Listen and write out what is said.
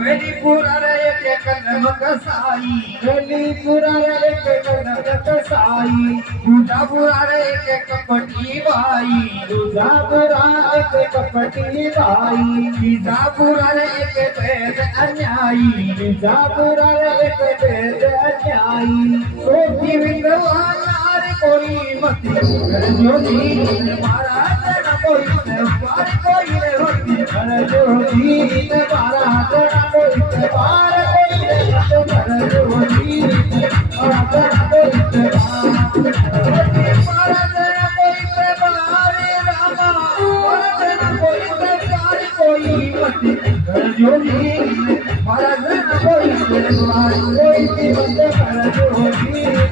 वेलीपुरा रे एक कदम कसाई, वेलीपुरा रे एक कदम कसाई, तुळजापुरा रे एक कपटी बाई, तुळजापुरा एक कपटी बाई, विजापुरा रे एक वेद अन्यायी, विजापुरा रे एक वेद अन्यायी, सोती विद्वान रे कोई मती कर ज्योति महाराज न कोई न पार कोई रे होती कर ज्योति महाराज न कोई न पार कोई रे कर ज्योति महाराज न कोई न महाराज न कोई न बारे रामा महाराज न कोई न पार कोई मती कर ज्योति महाराज न कोई न पार कोई मती कर ज्योति